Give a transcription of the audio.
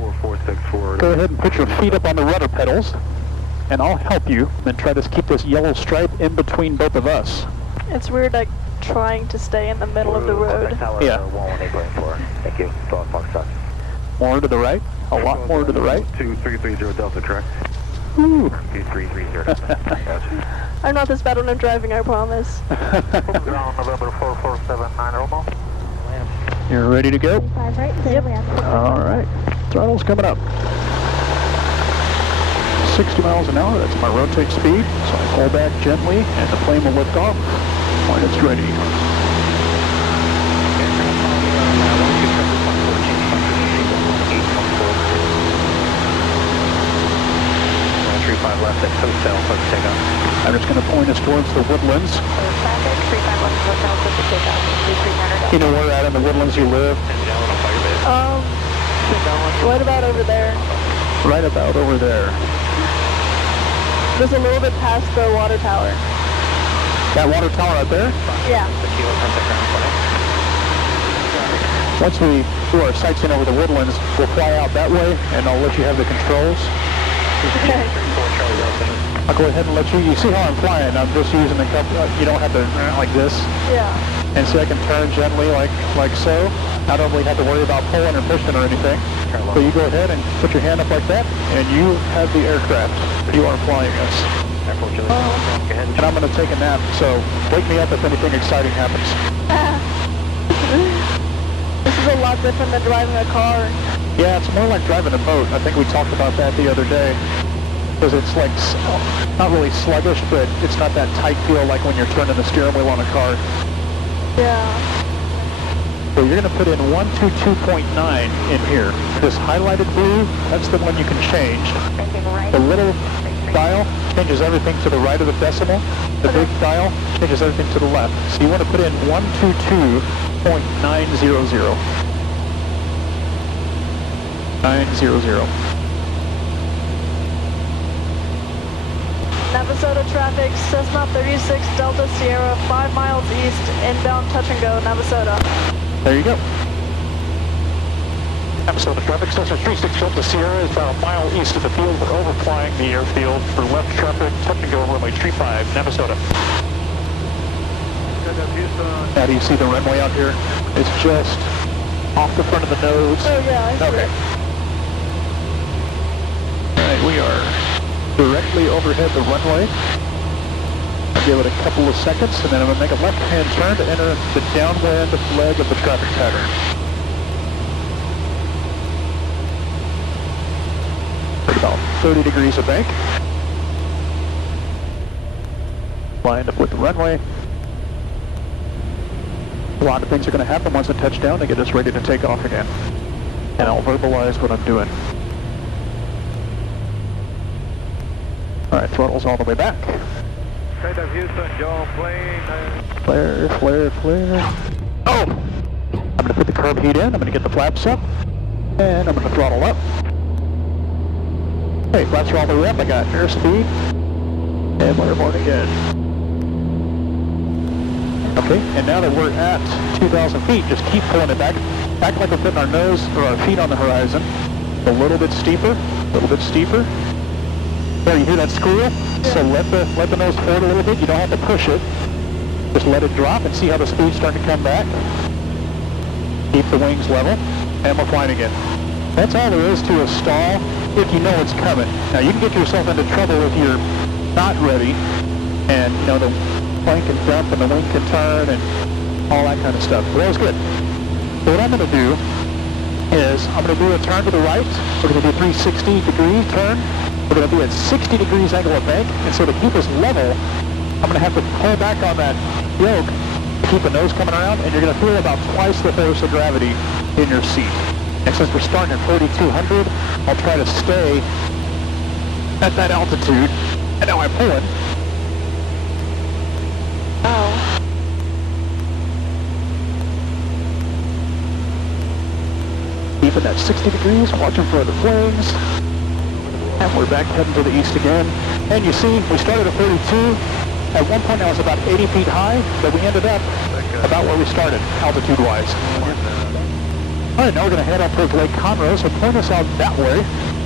4464. Go ahead and put your feet up on the rudder pedals, and I'll help you, and try to keep this yellow stripe in between both of us. It's weird, like, trying to stay in the middle of the road. Yeah. Thank you. More to the right, a lot more to the right. 2330 Delta, correct? Ooh. 2330. I'm not this bad when I'm driving, I promise. Ground November 4479 Romo. You're ready to go? Right, Yep. All right. Throttle's coming up. 60 miles an hour, that's my rotate speed. So I pull back gently and the plane will lift off when it's ready. 35 left at Hotel for takeoff. I'm just going to point us towards the Woodlands. Traffic, 35 left hotel, set to take off. 300. You know where at in the Woodlands you live? What about over there? Right about over there. Just a little bit past the water tower. That water tower out there? Yeah. Once we do our sightseeing over the Woodlands, we'll fly out that way and I'll let you have the controls. Okay. I'll go ahead and let you see how I'm flying. I'm just using the cup, you don't have to like this. Yeah. And see I can turn gently like so. I don't really have to worry about pulling or pushing or anything. So you go ahead and put your hand up like that and you have the aircraft. You are flying us. And I'm going to take a nap, so wake me up if anything exciting happens. This is a lot different than driving a car. Yeah, it's more like driving a boat. I think we talked about that the other day. Because it's like, not really sluggish, but it's not that tight feel like when you're turning the steering wheel on a car. Yeah. So you're going to put in 122.9 in here. This highlighted blue, that's the one you can change. The little dial changes everything to the right of the decimal. The big dial changes everything to the left. So you want to put in 122.900. 900. Navasota traffic, Cessna 36 Delta Sierra, 5 miles east, inbound touch and go, Navasota. There you go. Navasota traffic, Cessna 36 Delta Sierra is about a mile east of the field. We're overflying the airfield for left traffic, touch and go, runway 35, Navasota. Now do you see the runway out here? It's just off the front of the nose. Oh yeah, I see Okay. it. Alright, we are directly overhead the runway. I'll give it a couple of seconds and then I'm going to make a left-hand turn to enter the downwind leg of the traffic pattern. At about 30 degrees of bank. Lined up with the runway. A lot of things are going to happen once I touch down to get us ready to take off again. And I'll verbalize what I'm doing. Alright, throttle's all the way back. Houston, Joe, plane. Flare, flare, flare. Oh! I'm going to put the curb heat in, I'm going to get the flaps up, and I'm going to throttle up. Okay, flaps are all the way up, I got airspeed, and we're born again. Okay, and now that we're at 2,000 feet, just keep pulling it back. Act like we're putting our nose or our feet on the horizon. A little bit steeper, a little bit steeper. There, you hear that squeal? Yeah. So let the nose forward a little bit. You don't have to push it. Just let it drop and see how the speed's starting to come back. Keep the wings level, and we're flying again. That's all there is to a stall if you know it's coming. Now you can get yourself into trouble if you're not ready, and you know the plane can dump and the wing can turn and all that kind of stuff. But that was good. So what I'm going to do is I'm going to do a turn to the right. We're going to do a 360 degree turn. We're going to be at 60 degrees angle of bank, and so to keep us level, I'm going to have to pull back on that yoke to keep the nose coming around, and you're going to feel about twice the force of gravity in your seat. And since we're starting at 3,200, I'll try to stay at that altitude. And now I'm pulling. Oh. Keeping that 60 degrees, watching for the flames. And we're back heading to the east again. And you see, we started at 32. At one point I was about 80 feet high, but we ended up about where we started, altitude-wise. All right, now we're going to head up towards Lake Conroe, so point us out that way.